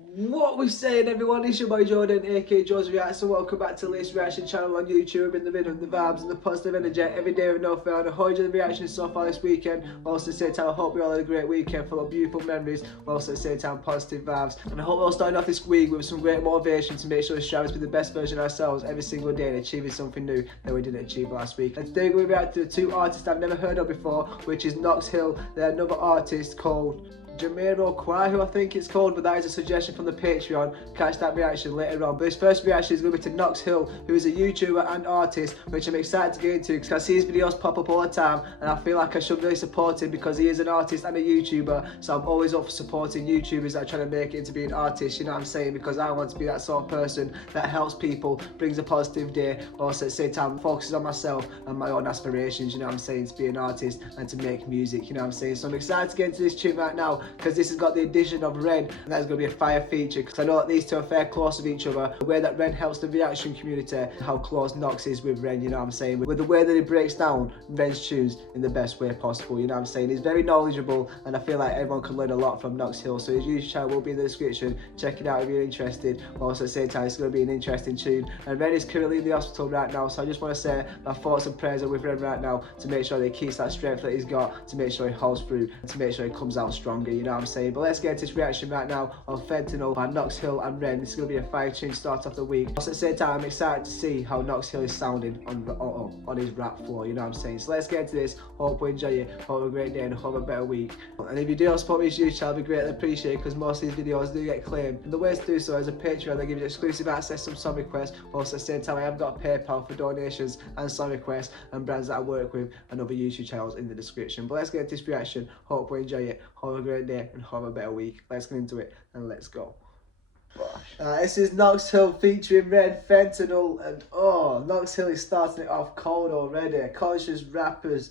What we saying, everyone? It's your boy Jordan, aka Joe's Reacts, and welcome back to the latest reaction channel on YouTube. In the rhythm, the vibes, and the positive energy every day with no fail. And I hope you enjoyed the reactions so far this weekend. Also, at the same time, I hope you all had a great weekend full of beautiful memories. Also, at the same time, positive vibes. And I hope we're all starting off this week with some great motivation to make sure we strive to be the best version of ourselves every single day and achieving something new that we didn't achieve last week. And today we react to two artists I've never heard of before, which is Knox. They're another artist called Jamiroquai, who I think it's called, but that is a suggestion from the Patreon. Catch that reaction later on. But this first reaction is going to be to Knox, who is a YouTuber and artist, which I'm excited to get into because I see his videos pop up all the time, and I feel like I should really support him because he is an artist and a YouTuber. So I'm always up for supporting YouTubers that are trying to make it into being artists, you know what I'm saying? Because I want to be that sort of person that helps people, brings a positive day, but also at the same time focuses on myself and my own aspirations, you know what I'm saying, to be an artist and to make music, you know what I'm saying? So I'm excited to get into this tune right now, because this has got the addition of Ren, and that's going to be a fire feature, because I know that these two are fair close with each other. The way that Ren helps the reaction community, how close Knox is with Ren, you know what I'm saying, with the way that he breaks down Ren's tunes in the best way possible, you know what I'm saying. He's very knowledgeable, and I feel like everyone can learn a lot from Knox. So his YouTube channel will be in the description. Check it out if you're interested. Also at the same time, it's going to be an interesting tune, and Ren is currently in the hospital right now, so I just want to say my thoughts and prayers are with Ren right now, to make sure that he keeps that strength that he's got, to make sure he holds through, and to make sure he comes out stronger, you know what I'm saying. But let's get into this reaction right now on Fentanyl by Knox and Ren. This is going to be a fire tune start off the week. Also at the same time, I'm excited to see how Knox is sounding on his rap floor, you know what I'm saying. So let's get into this. Hope you enjoy it, hope a great day, and hope a better week. And if you do support me on YouTube, I'll be greatly appreciated, because most of these videos do get claimed. And the ways to do so is a Patreon that gives you exclusive access to some song requests. Also at the same time, I have got a PayPal for donations and song requests and brands that I work with, and other YouTube channels in the description. But let's get into this reaction. Hope you enjoy it, hope a great day, and have a better week. Let's get into it and let's go. This is Knox featuring Red, Fentanyl, and Knox is starting it off cold already. Conscious rappers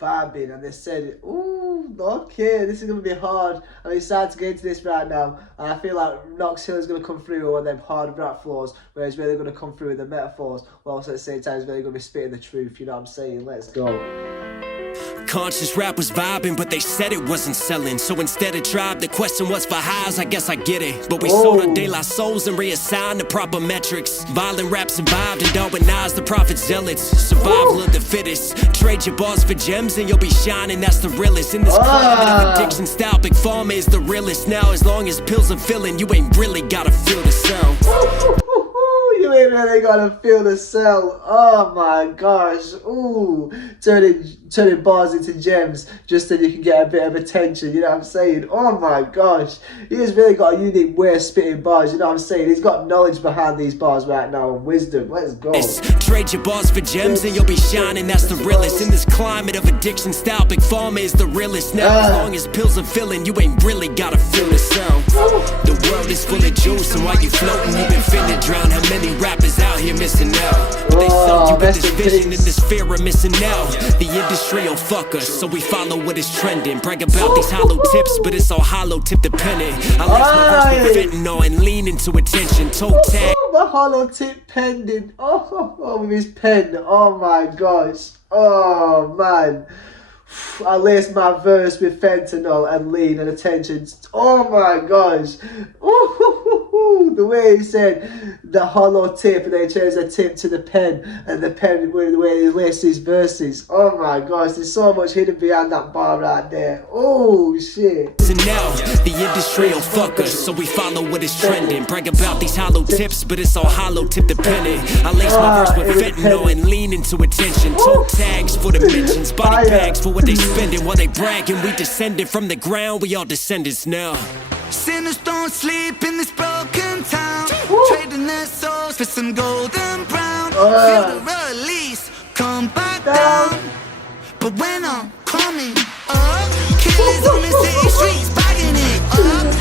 vibing, and they said, ooh, okay, this is going to be hard. I'm excited to get into this right now, and I feel like Knox is going to come through with one of them hard rap floors, where he's really going to come through with the metaphors, while also at the same time he's really going to be spitting the truth, you know what I'm saying? Let's go. Conscious rap was vibing, but they said it wasn't selling. So instead of tribe, the question was for highs. I guess I get it. But we sold our De La Souls and reassigned the proper metrics. Violent rap survived and Darwinized the prophet zealots. Survival of the fittest. Trade your bars for gems and you'll be shining. That's the realest. In this climate of addiction style, Big Pharma is the realest. Now as long as pills are filling, you ain't really gotta feel the sound. You ain't really gotta feel the cell. Oh my gosh. Ooh, turning bars into gems just so you can get a bit of attention, you know what I'm saying? Oh my gosh. He has really got a unique way of spitting bars, you know what I'm saying? He's got knowledge behind these bars right now and wisdom. Let's go. Trade your bars for gems and you'll be shining. That's the realest. In this climate of addiction style, Big Pharma is the realest. Now as long as pills are filling, you ain't really gotta feel the sound. The world is full of juice, and while you floating, you've been finna drown. How many rappers out here missing out? But they sell you with this vision and this fear of missing out. The industry will fuck us, so we follow what is trending. Brag about these hollow tips, but it's all hollow tip dependent. I left my verse with fentanyl and lean into attention. Toe tag. My hollow tip pending. With his pen. Oh my gosh. Oh man. I laced my verse with fentanyl and lean and attention. Oh my gosh. Ooh, the way he said the hollow tip, and then changed the tip to the pen, and the pen with the way he laced his verses. Oh my gosh, there's so much hidden behind that bar right there. Oh shit. So now the industry will fuck us, so we follow what is trending. Brag about these hollow tips, but it's all hollow tip dependent. I lace my verse with fentanyl and lean into attention. Toe tags for the mentions, body bags for what they spending. While they bragging, we descended from the ground, we all descendants now. Sinners don't sleep in this broken town, trading their souls for some golden brown. Feel the release, come back down. But when I'm coming up, killers on the city streets, bagging it up.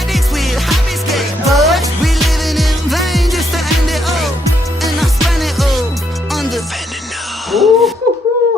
Addicts with habits get buzzed. We living in vain just to end it all, and I spend it all on the fentanyl.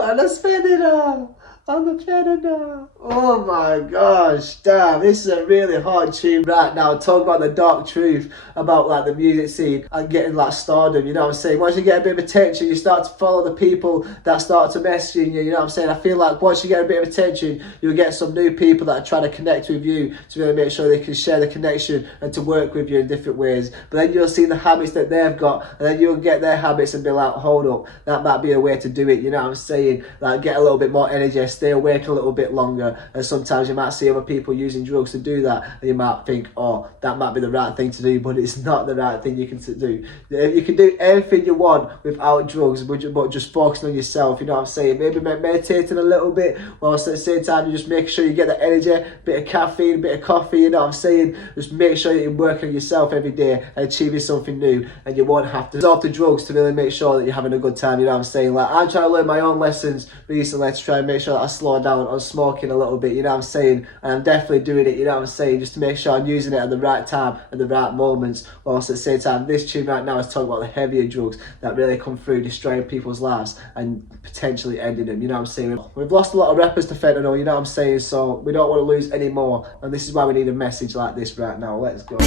And I spend it all On the Fentanyl. Oh my gosh, damn, this is a really hard tune right now. Talking about the dark truth about like the music scene and getting like stardom, you know what I'm saying? Once you get a bit of attention, you start to follow the people that start to message you, you know what I'm saying? I feel like once you get a bit of attention, you'll get some new people that are trying to connect with you to really make sure they can share the connection and to work with you in different ways. But then you'll see the habits that they've got, and then you'll get their habits and be like, hold up, that might be a way to do it, you know what I'm saying? Like get a little bit more energy, stay awake a little bit longer. And sometimes you might see other people using drugs to do that, and you might think, oh, that might be the right thing to do, but it's not the right thing you can do. You can do everything you want without drugs, but just focusing on yourself, you know what I'm saying? Maybe meditating a little bit, whilst at the same time you just make sure you get the energy, bit of caffeine, bit of coffee, you know what I'm saying? Just make sure that you're working on yourself every day and achieving something new, and you won't have to resort to drugs to really make sure that you're having a good time, you know what I'm saying? Like, I'm trying to learn my own lessons recently to try and make sure that I slow down on smoking a little bit, you know what I'm saying? And I'm definitely doing it, you know what I'm saying? Just to make sure I'm using it at the right time, at the right moments, whilst at the same time, this tune right now is talking about the heavier drugs that really come through, destroying people's lives and potentially ending them, you know what I'm saying? We've lost a lot of rappers to fentanyl, you know what I'm saying? So we don't want to lose any more, and this is why we need a message like this right now. Let's go.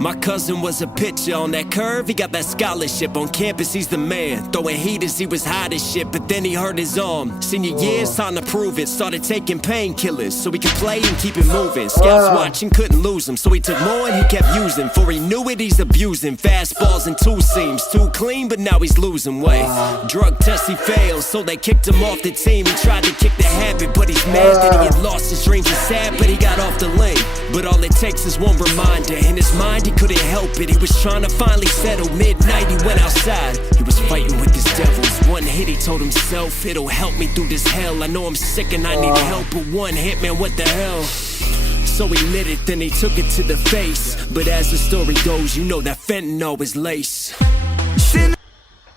My cousin was a pitcher on that curve, he got that scholarship. On campus he's the man, throwing heat as he was hot as shit. But then he hurt his arm, senior year's time to prove it. Started taking painkillers so he could play and keep it moving. Scouts watching, couldn't lose him, so he took more and he kept using. For he knew it, he's abusing fastballs and two seams. Too clean, but now he's losing weight. Drug test he failed, so they kicked him off the team. He tried to kick the habit, but he's mad that he had lost his dreams. He's sad, but he got off the lane. But all it takes is one reminder. In his mind, he couldn't help it. He was trying to finally settle. Midnight, he went outside. He was fighting with his devils. One hit, he told himself, it'll help me through this hell. I know I'm sick and I need help, but one hit, man, what the hell? So he lit it, then he took it to the face. But as the story goes, you know that fentanyl is lace.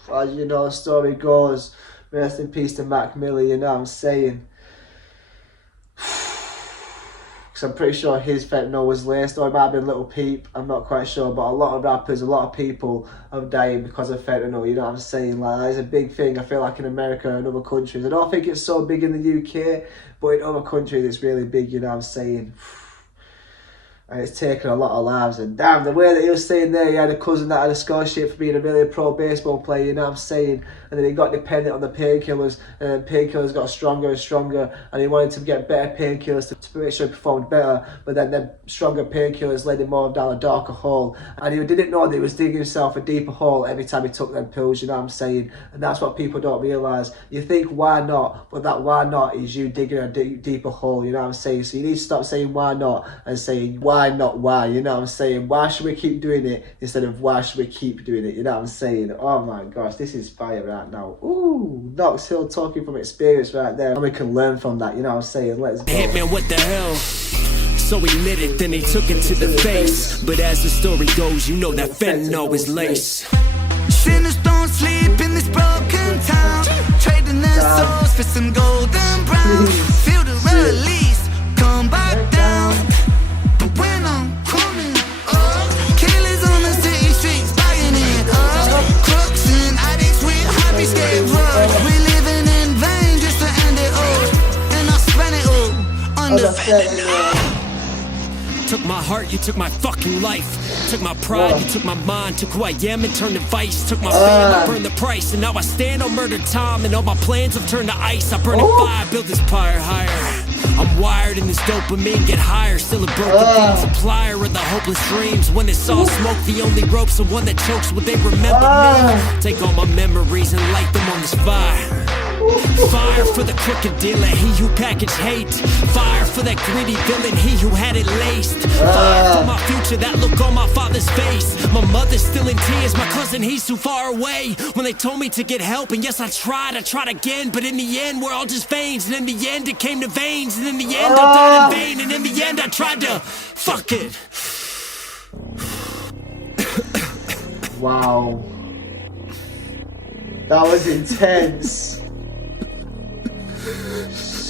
As you know, the story goes, rest in peace to Mac Miller, you know what I'm saying? Because I'm pretty sure his fentanyl was laced, or it might have been Little Peep, I'm not quite sure, but a lot of rappers, a lot of people are dying because of fentanyl, you know what I'm saying? Like, that is a big thing, I feel like, in America and other countries. I don't think it's so big in the UK, but in other countries it's really big, you know what I'm saying? And it's taken a lot of lives, and damn, the way that he was saying there, he had a cousin that had a scholarship for being a really pro baseball player, you know what I'm saying? And then he got dependent on the painkillers, and then painkillers got stronger and stronger, and he wanted to get better painkillers to make sure he performed better, but then the stronger painkillers led him more down a darker hole, and he didn't know that he was digging himself a deeper hole every time he took them pills, you know what I'm saying? And that's what people don't realise. You think, why not? But that why not is you digging a deeper hole, you know what I'm saying? So you need to stop saying why not and saying why not why, you know what I'm saying? Why should we keep doing it instead of why should we keep doing it, you know what I'm saying? Oh my gosh, this is fire right now. Ooh, Knox Hill talking from experience right there, and we can learn from that, you know what I'm saying? Let's go. Hey man, what the hell? So he lit it, then he took it to the face. But as the story goes, you know that fentanyl is lace. Sinners don't sleep in this broken town, trading their souls for some golden brown. Feel the release, come back down. But when I'm coming up, killers on the city streets buying it up. Crooks and addicts with happy skate road. We living in vain just to end it all, and I spent it all on the fentanyl. Took my heart, you took my fucking life. Took my pride, you took my mind. Took who I am and turned to vice. Took my fame, I burned the price. And now I stand on murdered time, and all my plans have turned to ice. I burn a fire, build this pyre higher. I'm wired in this dopamine, get higher. Still a broken beat supplier of the hopeless dreams. When it's all smoke, the only rope's the one that chokes. Will they remember me? Take all my memories and light them on this fire. Fire for the crooked dealer, he who packaged hate. Fire for that greedy villain, he who had it laced. Fire for my future, that look on my father's face. My mother's still in tears, my cousin, he's too far away. When they told me to get help, and yes I tried again. But in the end, we're all just veins. And in the end, it came to veins. And in the end, I died in vain. And in the end, I tried to fuck it. Wow. That was intense.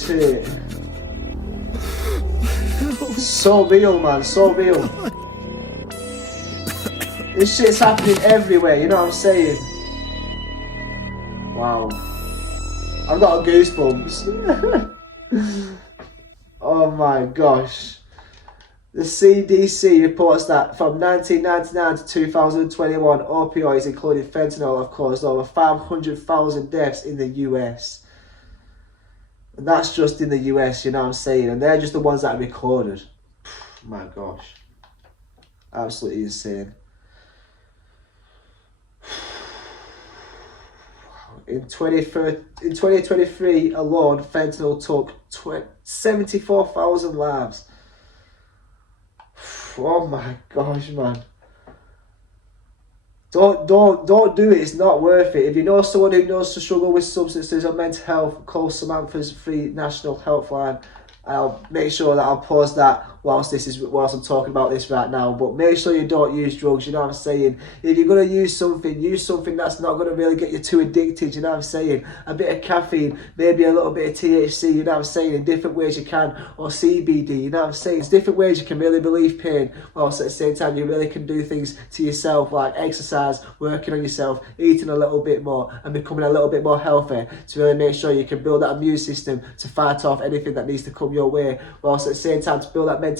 Shit. So real, man, so real. This shit's happening everywhere, you know what I'm saying? Wow. I've got goosebumps. Oh my gosh. The CDC reports that from 1999 to 2021, opioids, including fentanyl, have caused over 500,000 deaths in the US. And that's just in the US, you know what I'm saying? And they're just the ones that are recorded. My gosh. Absolutely insane. In 2023 alone, fentanyl took 74,000 lives. Oh my gosh, man. Don't do it, it's not worth it. If you know someone who knows to struggle with substances or mental health, call Samantha's free national helpline. I'll make sure that I'll pause that whilst I'm talking about this right now. But make sure you don't use drugs, you know what I'm saying? If you're going to use something that's not going to really get you too addicted, you know what I'm saying? A bit of caffeine, maybe a little bit of THC, you know what I'm saying? In different ways you can, or CBD, you know what I'm saying? There's different ways you can really relieve pain, whilst at the same time you really can do things to yourself, like exercise, working on yourself, eating a little bit more, and becoming a little bit more healthy, to really make sure you can build that immune system to fight off anything that needs to come your way, whilst at the same time to build that mentality,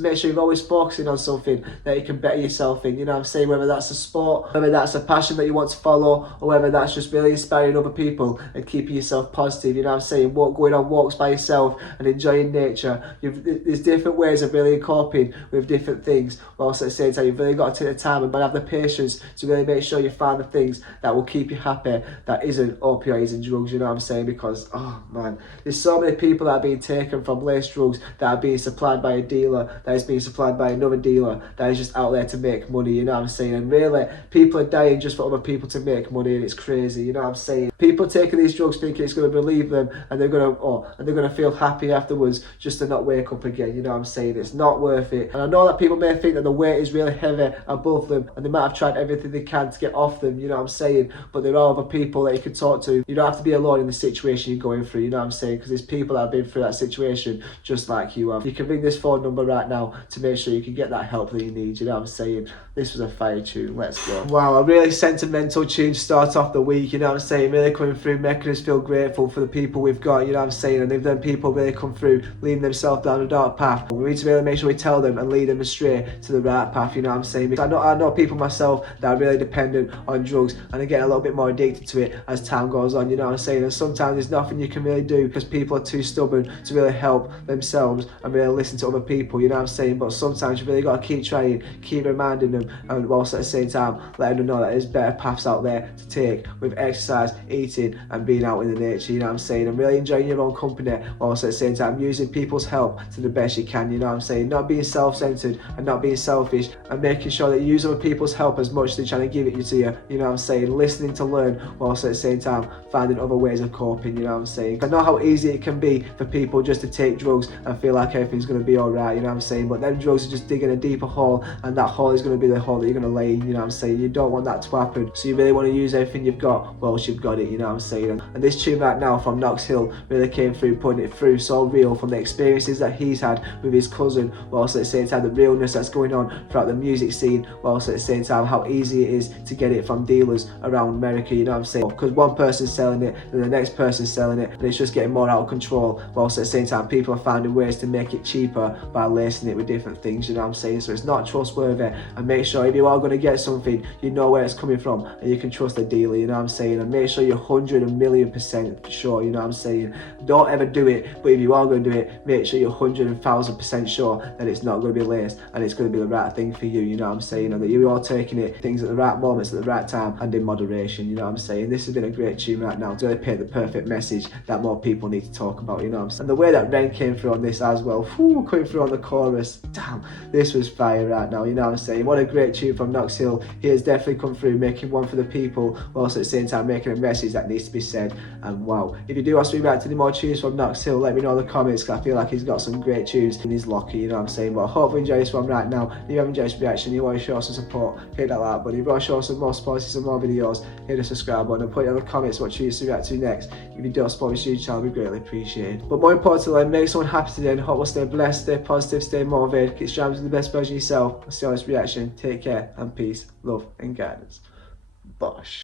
make sure you're always focusing on something that you can better yourself in, you know what I'm saying? Whether that's a sport, whether that's a passion that you want to follow, or whether that's just really inspiring other people and keeping yourself positive, you know what I'm saying? Going on walks by yourself and enjoying nature. There's different ways of really coping with different things, whilst at the same time you've really got to take the time and have the patience to really make sure you find the things that will keep you happy, that isn't opioids and drugs, you know what I'm saying? Because, oh man, there's so many people that are being taken from laced drugs that are being supplied by a dealer, that is being supplied by another dealer, that is just out there to make money, you know what I'm saying? And really, people are dying just for other people to make money, and it's crazy, you know what I'm saying? People taking these drugs thinking it's going to relieve them, and they're going to feel happy afterwards, just to not wake up again, you know what I'm saying? It's not worth it. And I know that people may think that the weight is really heavy above them, and they might have tried everything they can to get off them, you know what I'm saying? But there are other people that you can talk to. You don't have to be alone in the situation you're going through, you know what I'm saying? Because there's people that have been through that situation just like you have. You can ring this phone number right now to make sure you can get that help that you need, you know what I'm saying? This was a fire tune, let's go. Wow, a really sentimental tune to start off the week, you know what I'm saying? Really coming through, making us feel grateful for the people we've got, you know what I'm saying? And if them people really come through, leading themselves down a dark path, we need to really make sure we tell them and lead them astray to the right path, you know what I'm saying? Because I know people myself that are really dependent on drugs, and are getting a little bit more addicted to it as time goes on, you know what I'm saying? And sometimes there's nothing you can really do because people are too stubborn to really help themselves and really listen to other people, you know what I'm saying? But sometimes you really got to keep trying, keep reminding them, and whilst at the same time letting them know that there's better paths out there to take with exercise, eating, and being out in the nature, you know what I'm saying? And really enjoying your own company, whilst at the same time using people's help to the best you can, you know what I'm saying? Not being self-centered and not being selfish, and making sure that you use other people's help as much as they're trying to give it to you, you know what I'm saying? Listening to learn, whilst at the same time finding other ways of coping, you know what I'm saying? I know how easy it can be for people just to take drugs and feel like everything's going to be alright, you know what I'm saying? But them drugs are just digging a deeper hole, and that hole is going to be the hole that you're going to lay in, you know what I'm saying? You don't want that to happen, so you really want to use everything you've got whilst you've got it, you know what I'm saying? And this tune right now from Knox really came through, putting it through so real, from the experiences that he's had with his cousin, whilst at the same time the realness that's going on throughout the music scene, whilst at the same time how easy it is to get it from dealers around America, you know what I'm saying? Because one person's selling it, then the next person's selling it, and it's just getting more out of control, whilst at the same time people are finding ways to make it cheaper by lacing it with different things, you know what I'm saying? So it's not trustworthy, and make sure if you are going to get something, you know where it's coming from, and you can trust the dealer, you know what I'm saying? And make sure you're 100,000,000% sure, you know what I'm saying? Don't ever do it, but if you are going to do it, make sure you're 100,000% sure that it's not going to be laced and it's going to be the right thing for you, you know what I'm saying? And that you are taking it, things at the right moments, at the right time, and in moderation, you know what I'm saying? This has been a great tune right now to really paint the perfect message that more people need to talk about, you know what I'm saying? And the way that Ren came through on this as well, coming through on the chorus, damn, this was fire right now, you know what I'm saying? What a great tune from Knox. He has definitely come through, making one for the people, whilst at the same time making a message that needs to be said. And wow, if you do want to react to any more tunes from Knox, let me know in the comments, because I feel like he's got some great tunes in his locker, you know what I'm saying? But I hope you enjoy this one right now. If you have enjoyed this reaction, you want to show some support, hit that like button. If you want to show some more support, see some more videos, hit the subscribe button and put in the comments what tunes to react to next. If you do support this YouTube channel, we greatly appreciate it. But more importantly, make someone happy today, and hope we'll stay blessed, stay positive, stay motivated, keep striving to the best version of yourself. I'll see you on this reaction. Take care and peace, love and guidance. Bosh.